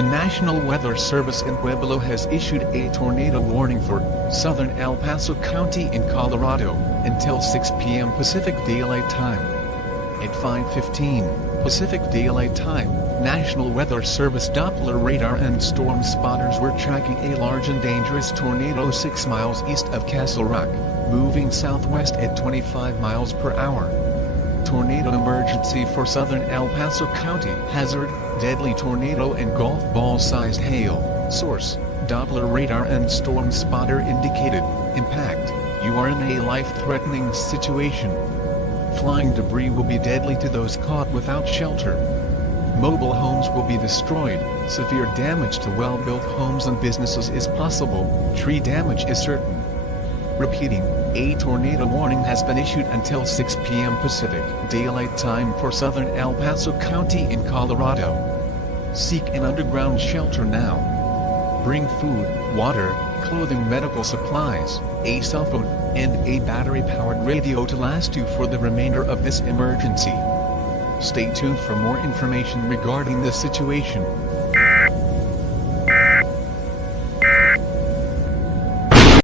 The National Weather Service in Pueblo has issued a tornado warning for southern El Paso County in Colorado until 6 p.m. Pacific Daylight Time. At 5:15 Pacific Daylight Time, National Weather Service Doppler radar and storm spotters were tracking a large and dangerous tornado 6 miles east of Castle Rock, moving southwest at 25 miles per hour. Tornado emergency for southern El Paso County. Hazard, deadly tornado and golf ball-sized hail. Source, Doppler radar and storm spotter indicated. Impact, you are in a life-threatening situation. Flying debris will be deadly to those caught without shelter. Mobile homes will be destroyed. Severe damage to well-built homes and businesses is possible. Tree damage is certain. Repeating, a tornado warning has been issued until 6 p.m. Pacific Daylight Time for southern El Paso County in Colorado. Seek an underground shelter now. Bring food, water, clothing, medical supplies, a cell phone, and a battery-powered radio to last you for the remainder of this emergency. Stay tuned for more information regarding this situation.